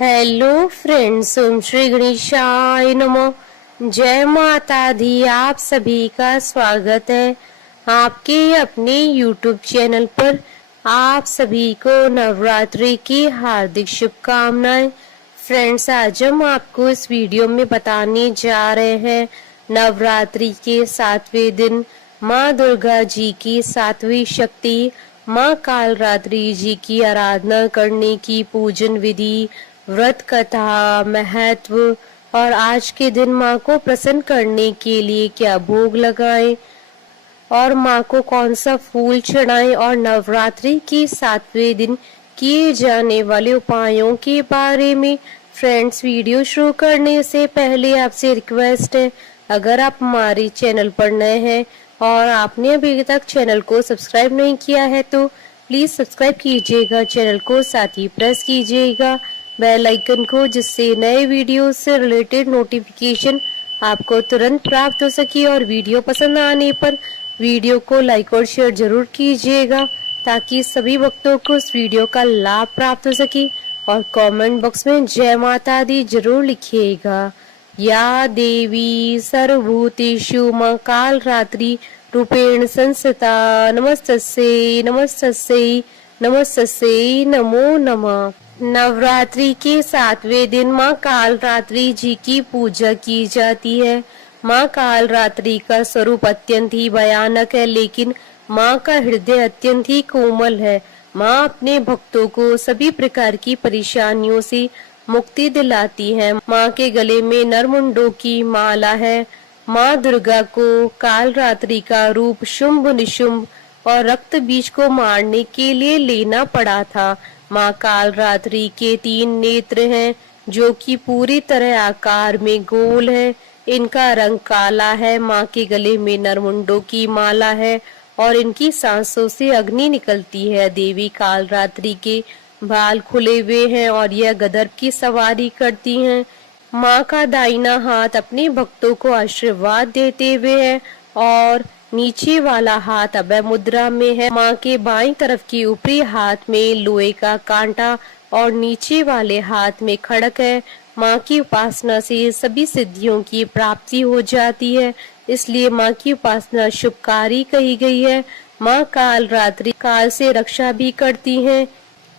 Hello friends, ओम श्री गणेशाय नमः। जय माता दी। आप सभी का स्वागत है आपके अपने यूट्यूब चैनल पर। आप सभी को नवरात्रि की हार्दिक शुभकामनाएं। फ्रेंड्स, आज हम आपको इस वीडियो में बताने जा रहे हैं नवरात्रि के 7वें दिन माँ दुर्गा जी की 7वीं शक्ति माँ कालरात्रि जी की आराधना करने की पूजन विधि, व्रत कथा, महत्व और आज के दिन माँ को प्रसन्न करने के लिए क्या भोग लगाएं और माँ को कौन सा फूल चढ़ाएं और नवरात्रि के 7वें दिन किए जाने वाले उपायों के बारे में। फ्रेंड्स, वीडियो शुरू करने से पहले आपसे रिक्वेस्ट है, अगर आप हमारे चैनल पर नए हैं और आपने अभी तक चैनल को सब्सक्राइब नहीं किया है तो प्लीज सब्सक्राइब कीजिएगा चैनल को, साथ ही प्रेस कीजिएगा बेल आइकन को, जिससे नए वीडियो से रिलेटेड नोटिफिकेशन आपको तुरंत प्राप्त हो सके। और वीडियो पसंद आने पर वीडियो को लाइक और शेयर जरूर कीजिएगा ताकि सभी भक्तों को इस वीडियो का लाभ प्राप्त हो सके। और कमेंट बॉक्स में जय माता दी जरूर लिखिएगा। या देवी सर्वभूतेषु मां कालरात्रि रूपेण संस्थिता नमस्तस्यै नमस्तस्यै नमस्तस्यै नमो नमः। नवरात्रि के 7वें दिन माँ कालरात्रि जी की पूजा की जाती है। माँ कालरात्रि का स्वरूप अत्यंत ही भयानक है, लेकिन माँ का हृदय अत्यंत ही कोमल है। माँ अपने भक्तों को सभी प्रकार की परेशानियों से मुक्ति दिलाती है। माँ के गले में नरमुंडों की माला है। माँ दुर्गा को कालरात्रि का रूप शुंभ निशुंभ और रक्त बीज को मारने के लिए लेना पड़ा था। माँ कालरात्रि के 3 नेत्र हैं जो कि पूरी तरह आकार में गोल है। इनका रंग काला है। माँ के गले में नरमुंडों की माला है और इनकी सांसों से अग्नि निकलती है। देवी कालरात्रि के बाल खुले हुए हैं और यह गदर की सवारी करती हैं। माँ का दाहिना हाथ अपने भक्तों को आशीर्वाद देते हुए है और नीचे वाला हाथ अभय मुद्रा में है। माँ के बाईं तरफ की ऊपरी हाथ में लोहे का कांटा और नीचे वाले हाथ में खड़क है। माँ की उपासना से सभी सिद्धियों की प्राप्ति हो जाती है, इसलिए माँ की उपासना शुभकारी कही गई है। माँ कालरात्रि काल से रक्षा भी करती हैं,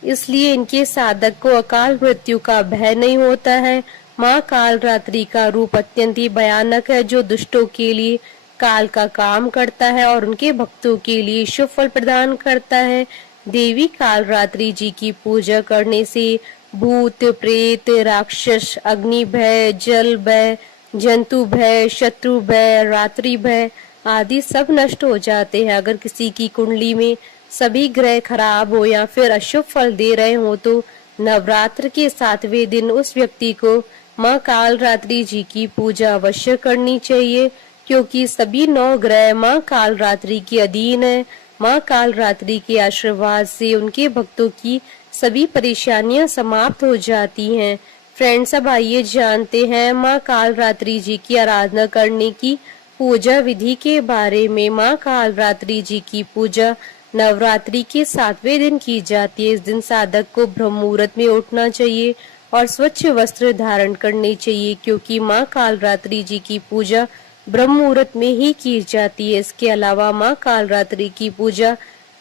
इसलिए इनके साधक को अकाल मृत्यु का भय नहीं होता है। माँ कालरात्रि का रूप अत्यंत ही भयानक है, जो दुष्टों के लिए काल का काम करता है और उनके भक्तों के लिए शुभ फल प्रदान करता है। देवी कालरात्रि जी की पूजा करने से भूत प्रेत, राक्षस, अग्नि भय, जल भय, जंतु भय, शत्रु भय, रात्रि भय आदि सब नष्ट हो जाते हैं। अगर किसी की कुंडली में सभी ग्रह खराब हो या फिर अशुभ फल दे रहे हो तो नवरात्र के 7वें दिन उस व्यक्ति को माँ कालरात्रि जी की पूजा अवश्य करनी चाहिए, क्योंकि सभी 9 ग्रह माँ कालरात्रि के अधीन है। माँ कालरात्रि के आशीर्वाद से उनके भक्तों की सभी परेशानियां समाप्त हो जाती हैं। फ्रेंड्स, अब आइए जानते हैं माँ कालरात्रि जी की आराधना करने की पूजा विधि के बारे में। माँ कालरात्रि जी की पूजा नवरात्रि के 7वें दिन की जाती है। इस दिन साधक को ब्रह्म मुहूर्त में उठना चाहिए और स्वच्छ वस्त्र धारण करने चाहिए, क्योंकि माँ कालरात्रि जी की पूजा ब्रह्म मुहूर्त में ही की जाती है। इसके अलावा माँ कालरात्रि की पूजा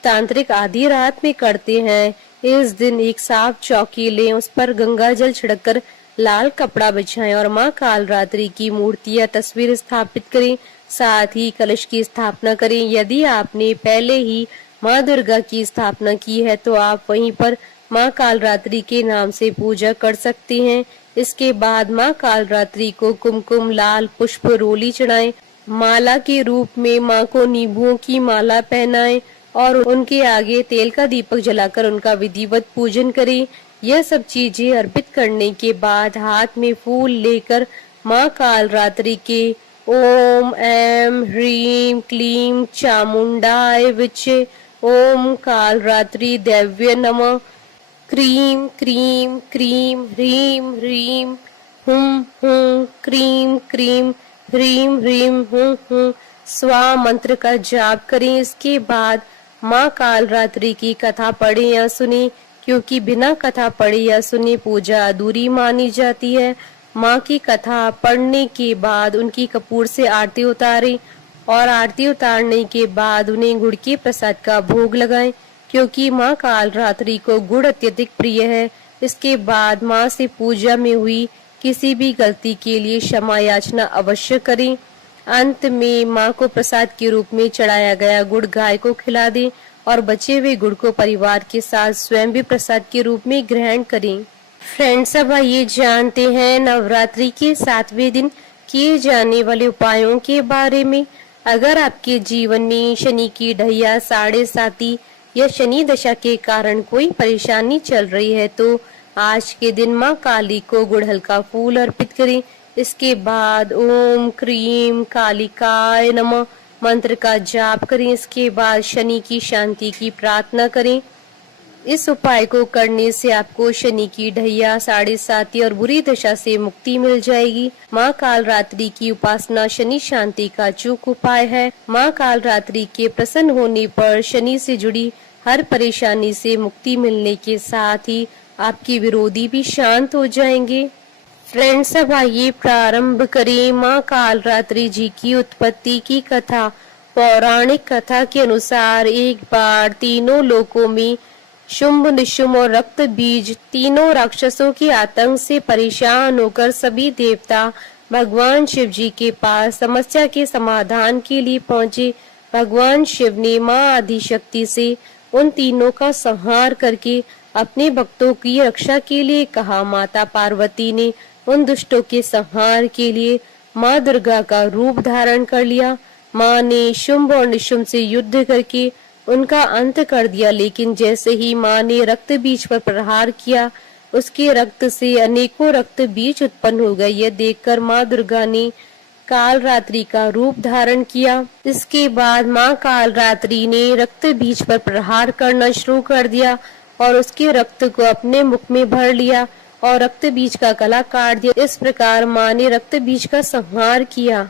तांत्रिक आधी रात में करते हैं। इस दिन एक साफ चौकी लें, उस पर गंगा जल छिड़ककर लाल कपड़ा बिछाएं और माँ कालरात्रि की मूर्ति या तस्वीर स्थापित करें। साथ ही कलश की स्थापना करें। यदि आपने पहले ही माँ दुर्गा की स्थापना की है तो आप वहीं पर माँ कालरात्रि के नाम से पूजा कर सकते हैं। इसके बाद माँ कालरात्रि को कुमकुम, लाल पुष्प, रोली चढ़ाएं। माला के रूप में माँ को नींबुओं की माला पहनाएं और उनके आगे तेल का दीपक जलाकर उनका विधिवत पूजन करें। यह सब चीजें अर्पित करने के बाद हाथ में फूल लेकर माँ कालरात्रि के ओम ऐं ह्रीं क्लीं चामुंडाय विचे, ओम कालरात्रि देव्य नमः, क्रीं क्रीं क्रीं ह्रीं ह्रीं हुं हुं क्रीं क्रीं ह्रीं ह्रीं हुं हुं स्वा मंत्र का जाप करें। इसके बाद माँ कालरात्रि की कथा पढ़ें या सुने। क्योंकि बिना कथा पढ़े या सुने पूजा अधूरी मानी जाती है। माँ की कथा पढ़ने के बाद उनकी कपूर से आरती उतारें और आरती उतारने के बाद उन्हें गुड़ के प्रसाद का भोग लगाएं, क्योंकि माँ कालरात्रि को गुड़ अत्यधिक प्रिय है। इसके बाद माँ से पूजा में हुई किसी भी गलती के लिए क्षमा याचना अवश्य करें। अंत में माँ को प्रसाद के रूप में चढ़ाया गया गुड़ गाय को खिला दें और बचे हुए गुड़ को परिवार के साथ स्वयं भी प्रसाद के रूप में ग्रहण करें। फ्रेंड्स, अब आइए जानते हैं नवरात्रि के 7वें दिन किए जाने वाले उपायों के बारे में। अगर आपके जीवन में शनि की ढैया, साढ़े साती या शनि दशा के कारण कोई परेशानी चल रही है तो आज के दिन माँ काली को गुड़हल का फूल अर्पित करें। इसके बाद ओम क्रीम कालिकाय नमः मंत्र का जाप करें। इसके बाद शनि की शांति की प्रार्थना करें। इस उपाय को करने से आपको शनि की ढैया, साढ़े साती और बुरी दशा से मुक्ति मिल जाएगी। माँ कालरात्रि की उपासना शनि शांति का अचूक उपाय है। माँ कालरात्रि के प्रसन्न होने पर शनि से जुड़ी हर परेशानी से मुक्ति मिलने के साथ ही आपके विरोधी भी शांत हो जाएंगे। फ्रेंड्स, अब आइए प्रारंभ करें माँ कालरात्रि जी की उत्पत्ति की कथा। पौराणिक कथा के अनुसार एक बार तीनों लोकों में शुंभ, निशुंभ और रक्त बीज तीनों राक्षसों के आतंक से परेशान होकर सभी देवता भगवान शिव जी के पास समस्या के समाधान के लिए पहुँचे। भगवान शिव ने माँ आदिशक्ति से उन तीनों का संहार करके अपने भक्तों की रक्षा के लिए कहा। माता पार्वती ने उन दुष्टों के संहार के लिए माँ दुर्गा का रूप धारण कर लिया। माँ ने शुंभ और निशुंभ से युद्ध करके उनका अंत कर दिया, लेकिन जैसे ही माँ ने रक्त बीज पर प्रहार किया, उसके रक्त से अनेकों रक्त बीज उत्पन्न हो गए। यह देखकर माँ दुर्गा ने कालरात्रि का रूप धारण किया। इसके बाद माँ कालरात्रि ने रक्त बीज पर प्रहार करना शुरू कर दिया और उसके रक्त को अपने मुख में भर लिया और रक्त बीज का गला काट दिया। इस प्रकार माँ ने रक्त बीज का संहार किया।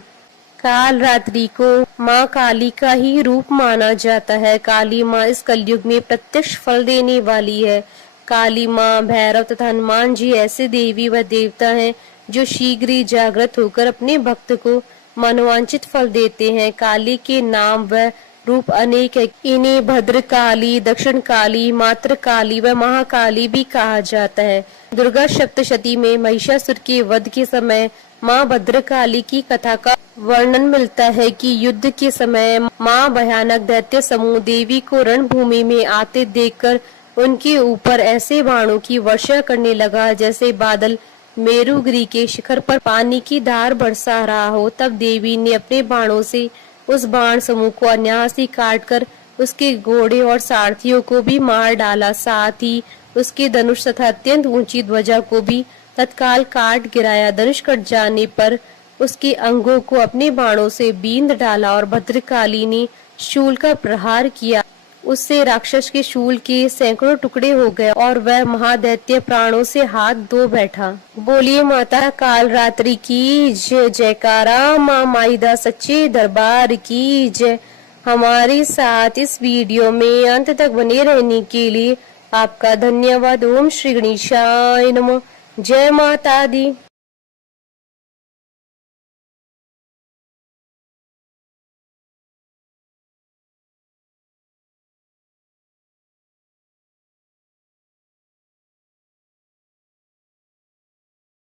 कालरात्रि को माँ काली का ही रूप माना जाता है। काली माँ इस कलयुग में प्रत्यक्ष फल देने वाली है। काली माँ, भैरव तथा हनुमान जी ऐसे देवी व देवता हैं जो शीघ्र ही जागृत होकर अपने भक्त को मनोवांछित फल देते हैं। काली के नाम व रूप अनेक है। इन्हें भद्रकाली, दक्षिण काली, मात्र काली व महाकाली भी कहा जाता है। दुर्गा सप्तशती में महिषासुर के वध के समय माँ भद्रकाली की कथा का वर्णन मिलता है कि युद्ध के समय माँ भयानक दैत्य समूह देवी को रणभूमि में आते देखकर उनके ऊपर ऐसे बाणों की वर्षा करने लगा जैसे बादल मेरुगिरी के शिखर पर पानी की धार बरसा रहा हो। तब देवी ने अपने बाणों से उस बाण समूह को अनायास ही काटकर उसके घोड़े और सारथियों को भी मार डाला। साथ ही उसके धनुष तथा अत्यंत ऊंची ध्वजा को भी तत्काल काट गिराया। धनुष कट जाने पर उसके अंगों को अपने बाणों से बींध डाला और भद्रकाली ने शूल का प्रहार किया। उससे राक्षस के शूल के सैकड़ों टुकड़े हो गए और वह महादैत्य प्राणों से हाथ धो बैठा। बोलिए माता कालरात्रि की जय। जयकारा माँ माईदा सच्चे दरबार की जय। हमारे साथ इस वीडियो में अंत तक बने रहने के लिए आपका धन्यवाद। ओम श्री गणेशाय नमः। जय माता दी।